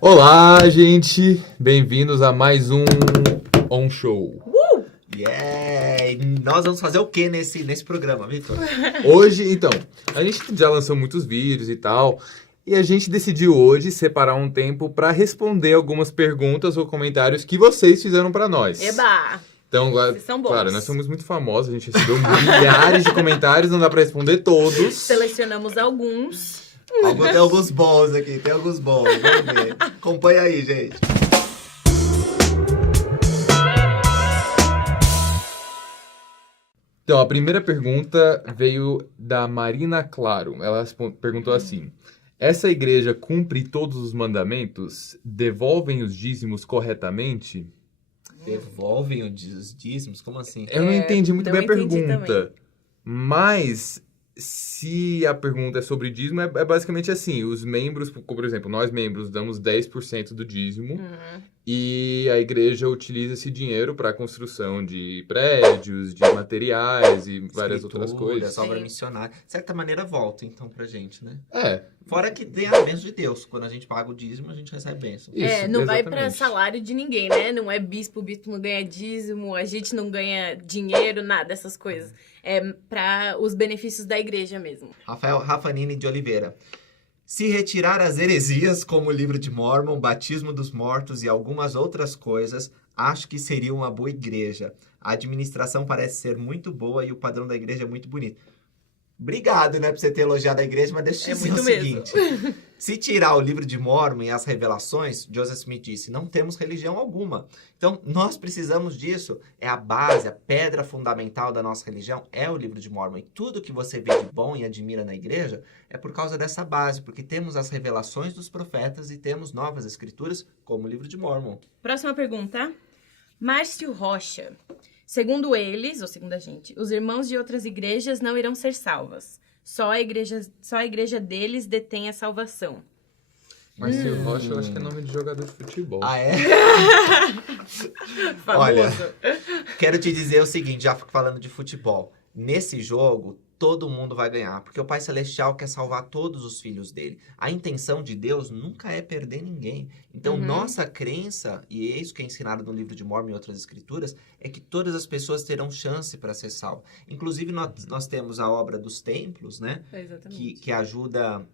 Olá, gente! Bem-vindos a mais um On Show. Yeah! E nós vamos fazer o que nesse programa, Victor? Hoje, então, a gente já lançou muitos vídeos e tal, e a gente decidiu hoje separar um tempo para responder algumas perguntas ou comentários que vocês fizeram para nós. Eba! Então, Vocês são bons. claro, nós somos muito famosos, a gente recebeu milhares de comentários, não dá para responder todos. Selecionamos alguns. Tem alguns bons aqui, tem alguns bons. Vamos ver. Acompanha aí, gente. Então, a primeira pergunta veio da Marina Claro. Ela perguntou assim: essa igreja cumpre todos os mandamentos? Devolvem os dízimos corretamente? Devolvem os dízimos? Como assim? Eu não entendi muito não bem a entendi pergunta. também. Mas, se a pergunta é sobre dízimo, é basicamente assim: os membros, por exemplo, nós membros damos 10% do dízimo. E a igreja utiliza esse dinheiro para a construção de prédios, de materiais e várias outras coisas. Obra Sim. missionária. De certa maneira, volta, então, pra gente, né? É, Fora que tem a bênção de Deus. Quando a gente paga o dízimo, a gente recebe bênção. isso, Não vai pra exatamente. salário de ninguém, né? Não é bispo, o bispo não ganha dízimo, a gente não ganha dinheiro, nada, essas coisas. É pra os benefícios da igreja mesmo. Rafanini de Oliveira. Se retirar as heresias, como o livro de Mórmon, batismo dos mortos e algumas outras coisas, acho que seria uma boa igreja. A administração parece ser muito boa e o padrão da igreja é muito bonito. Obrigado, né, por você ter elogiado a igreja, mas deixa eu É dizer muito o mesmo. seguinte. Se tirar o livro de Mórmon e as revelações, Joseph Smith disse, não temos religião alguma. Então, nós precisamos disso. É a base, a pedra fundamental da nossa religião é o livro de Mórmon. E tudo que você vê de bom e admira na igreja é por causa dessa base, porque temos as revelações dos profetas e temos novas escrituras, como o livro de Mórmon. Próxima pergunta. Márcio Rocha. Segundo eles, ou segundo a gente, os irmãos de outras igrejas não irão ser salvas. Só a igreja deles detém a salvação. Marcelo Rocha, eu acho que é nome de jogador de futebol. Ah, é? Famoso. Olha, quero te dizer o seguinte, já falando de futebol. Nesse jogo, todo mundo vai ganhar, porque o Pai Celestial quer salvar todos os filhos dele. A intenção de Deus nunca é perder ninguém. Então, nossa crença, e é isso que é ensinado no livro de Mórmon e outras escrituras, é que todas as pessoas terão chance para ser salvas. Inclusive, nós temos a obra dos templos, né? Exatamente. Que ajuda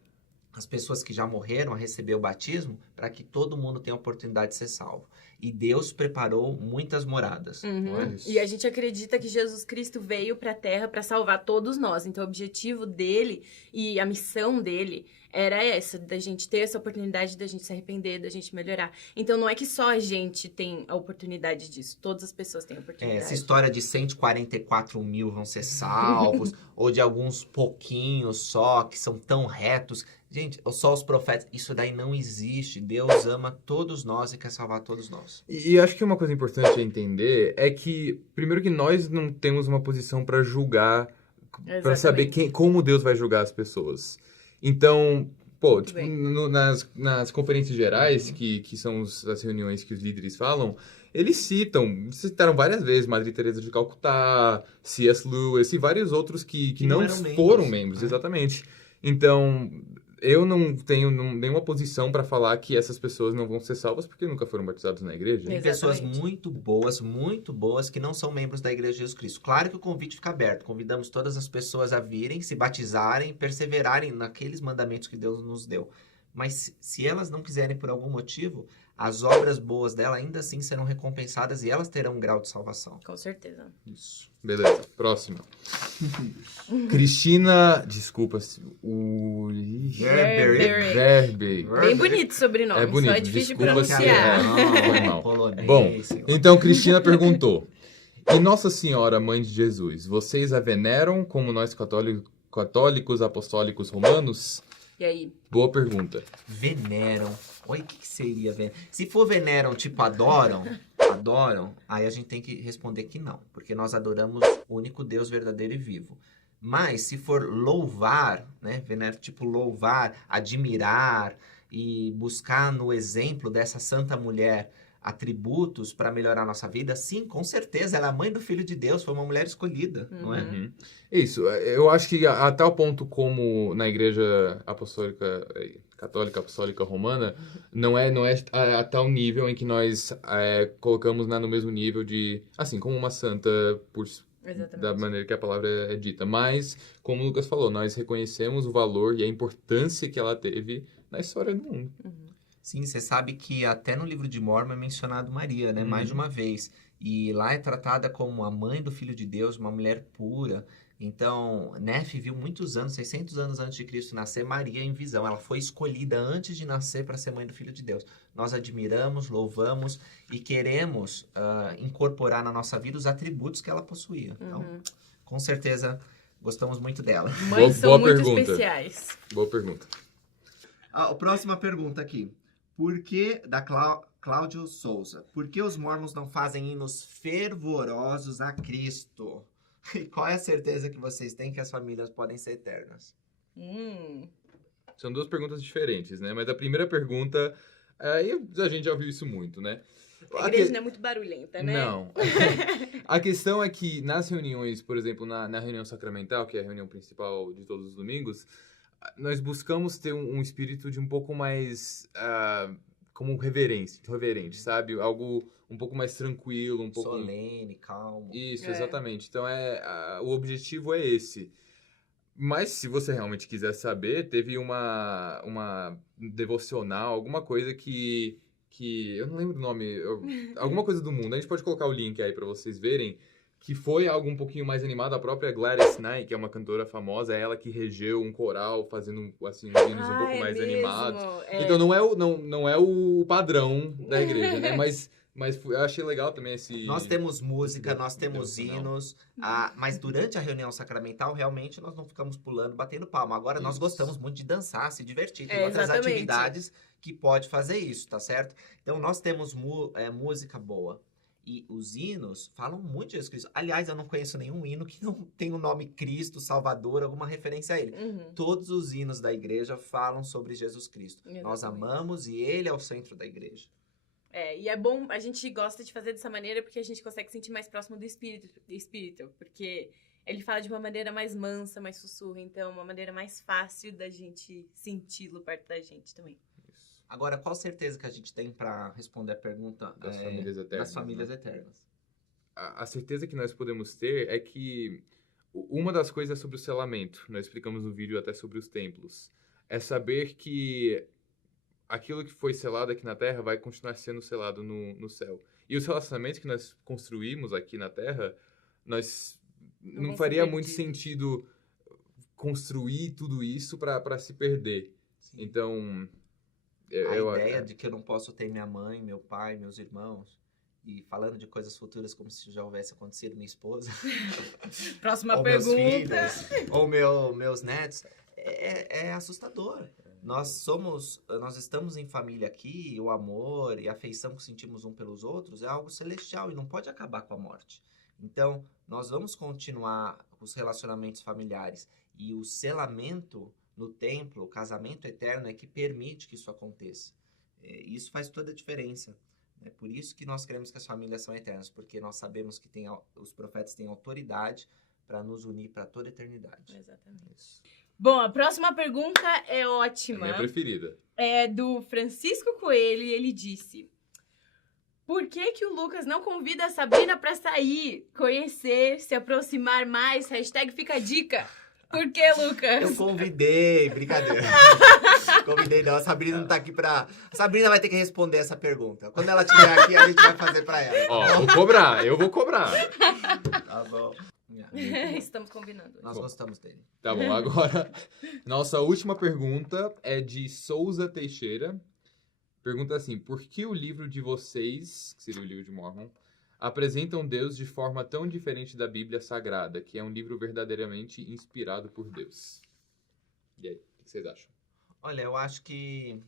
as pessoas que já morreram a receber o batismo para que todo mundo tenha a oportunidade de ser salvo. E Deus preparou muitas moradas. Não é? Isso. E a gente acredita que Jesus Cristo veio para a Terra para salvar todos nós. Então, o objetivo dele e a missão dele era essa, da gente ter essa oportunidade, da gente se arrepender, da gente melhorar. Então, não é que só a gente tem a oportunidade disso. Todas as pessoas têm a oportunidade. Essa história de 144 mil vão ser salvos, ou de alguns pouquinhos só, que são tão retos. Gente, só os profetas, isso daí não existe. Deus ama todos nós e quer salvar todos nós. E acho que uma coisa importante a entender é que, primeiro que nós não temos uma posição para julgar, para saber como Deus vai julgar as pessoas. Então, pô, Muito tipo, bem. nas conferências gerais, que são as reuniões que os líderes falam, eles citaram várias vezes Madre Teresa de Calcutá, C.S. Lewis e vários outros que não não eram membros, foram membros, né? exatamente. Então, eu não tenho nenhuma posição para falar que essas pessoas não vão ser salvas porque nunca foram batizadas na igreja. Tem pessoas muito boas, que não são membros da Igreja de Jesus Cristo. Claro que o convite fica aberto. Convidamos todas as pessoas a virem, se batizarem, perseverarem naqueles mandamentos que Deus nos deu. Mas se elas não quiserem por algum motivo, as obras boas dela ainda assim serão recompensadas e elas terão um grau de salvação. Com certeza. Isso. Beleza, próxima. Cristina, desculpa, Gerber. Bem bonito o sobrenome, É bonito, só é difícil de desculpa se pronunciar. foi mal. Polonês, Bom, sei lá. então Cristina perguntou: e Nossa Senhora, Mãe de Jesus, vocês a veneram como nós católicos apostólicos romanos? E aí? Boa pergunta. Veneram. Oi, o que seria veneram? Se for veneram, tipo adoram, aí a gente tem que responder que não. Porque nós adoramos o único Deus verdadeiro e vivo. Mas se for louvar, né? Veneram, tipo louvar, admirar e buscar no exemplo dessa santa mulher atributos para melhorar a nossa vida, sim, com certeza. Ela é a mãe do Filho de Deus, foi uma mulher escolhida, não é? Isso, eu acho que a tal ponto como na Igreja Apostólica católica, apostólica, romana, não é a tal nível em que nós colocamos no mesmo nível de, assim, como uma santa da maneira que a palavra é dita. Mas, como o Lucas falou, nós reconhecemos o valor e a importância que ela teve na história do mundo. Sim, você sabe que até no livro de Mórmon é mencionado Maria, né? Mais de uma vez. E lá é tratada como a mãe do Filho de Deus, uma mulher pura. Então, Nefe viu muitos anos, 600 anos antes de Cristo nascer, Maria em visão. Ela foi escolhida antes de nascer para ser mãe do Filho de Deus. Nós admiramos, louvamos e queremos incorporar na nossa vida os atributos que ela possuía. Então, com certeza, gostamos muito dela. Mães são muito especiais. Boa pergunta. A próxima pergunta aqui. Por que, da Cláudio Souza, por que os mormons não fazem hinos fervorosos a Cristo? E qual é a certeza que vocês têm que as famílias podem ser eternas? São duas perguntas diferentes, né? Mas a primeira pergunta, a gente já ouviu isso muito, né? A igreja não é muito barulhenta, né? Não. A questão é que nas reuniões, por exemplo, na reunião sacramental, que é a reunião principal de todos os domingos, nós buscamos ter um espírito de um pouco mais, como reverente, sabe? Algo um pouco mais tranquilo, um pouco... Solene, calmo. Isso, exatamente. Então, o objetivo é esse. Mas, se você realmente quiser saber, teve uma devocional, alguma coisa que eu não lembro o nome, alguma coisa do mundo. A gente pode colocar o link aí pra vocês verem, que foi algo um pouquinho mais animado. A própria Gladys Knight, que é uma cantora famosa, é ela que regeu um coral, fazendo assim, uns hinos um pouco mais animados. Então não é o padrão da igreja, né? Mas eu achei legal também esse... Nós temos música, nós temos hinos, mas durante a reunião sacramental, realmente, nós não ficamos pulando, batendo palma. Agora, nós gostamos muito de dançar, se divertir. Tem outras atividades que pode fazer isso, tá certo? Então, nós temos música boa. E os hinos falam muito de Jesus Cristo. Aliás, eu não conheço nenhum hino que não tem o nome Cristo, Salvador, alguma referência a ele. Todos os hinos da igreja falam sobre Jesus Cristo. Exatamente. Nós amamos e ele é o centro da igreja. E é bom, a gente gosta de fazer dessa maneira porque a gente consegue sentir mais próximo do Espírito, porque ele fala de uma maneira mais mansa, mais sussurra, então uma maneira mais fácil da gente senti-lo perto da gente também. Agora, qual certeza que a gente tem para responder a pergunta das famílias eternas? Das famílias eternas. A certeza que nós podemos ter é que uma das coisas é sobre o selamento. Nós explicamos no vídeo até sobre os templos. É saber que aquilo que foi selado aqui na Terra vai continuar sendo selado no céu. E os relacionamentos que nós construímos aqui na Terra, não faria muito sentido construir tudo isso para se perder. Sim. Então... A ideia de que eu não posso ter minha mãe, meu pai, meus irmãos, e falando de coisas futuras como se já houvesse acontecido minha esposa. Próxima ou pergunta. Meus filhos, ou meus netos, é assustador. Nós estamos em família aqui, o amor e a afeição que sentimos um pelos outros é algo celestial e não pode acabar com a morte. Então, nós vamos continuar os relacionamentos familiares e o selamento no templo, o casamento eterno é que permite que isso aconteça. Isso faz toda a diferença. É por isso que nós queremos que as famílias são eternas, porque nós sabemos que os profetas têm autoridade para nos unir para toda a eternidade. Exatamente. Isso. Bom, a próxima pergunta é ótima. A minha preferida. É do Francisco Coelho e ele disse: por que o Lucas não convida a Sabrina para sair, conhecer, se aproximar mais? #fica a dica. Por que, Lucas? Eu convidei, brincadeira. Convidei não, a Sabrina não tá aqui pra... A Sabrina vai ter que responder essa pergunta. Quando ela estiver aqui, a gente vai fazer pra ela. Eu vou cobrar. Tá bom. Estamos combinando. Nós gostamos dele. Tá bom, agora, nossa última pergunta é de Souza Teixeira. Pergunta assim: por que o livro de vocês, que seria o livro de Mórmon, apresentam Deus de forma tão diferente da Bíblia Sagrada, que é um livro verdadeiramente inspirado por Deus? E aí, o que vocês acham? Olha, eu acho que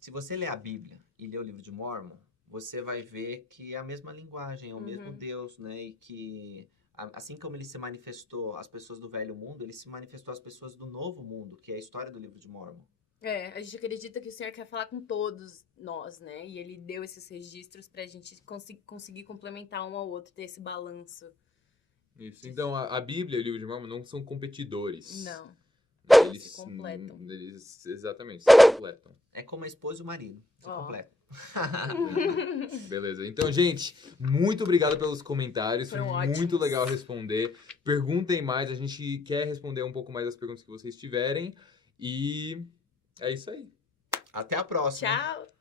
se você ler a Bíblia e ler o livro de Mórmon, você vai ver que é a mesma linguagem, é o mesmo Deus, né? E que, assim como ele se manifestou às pessoas do Velho Mundo, ele se manifestou às pessoas do Novo Mundo, que é a história do livro de Mórmon. A gente acredita que o Senhor quer falar com todos nós, né? E ele deu esses registros pra gente conseguir complementar um ao outro, ter esse balanço. Isso. Então, a Bíblia e o livro de Mórmon não são competidores. Não. Eles Se completam. Eles, exatamente, se completam. É como a esposa e o marido. Se Ó. completam. Beleza. Então, gente, muito obrigado pelos comentários. Foi Foram muito ótimos. legal responder. Perguntem mais, a gente quer responder um pouco mais as perguntas que vocês tiverem. E é isso aí. Até a próxima. Tchau!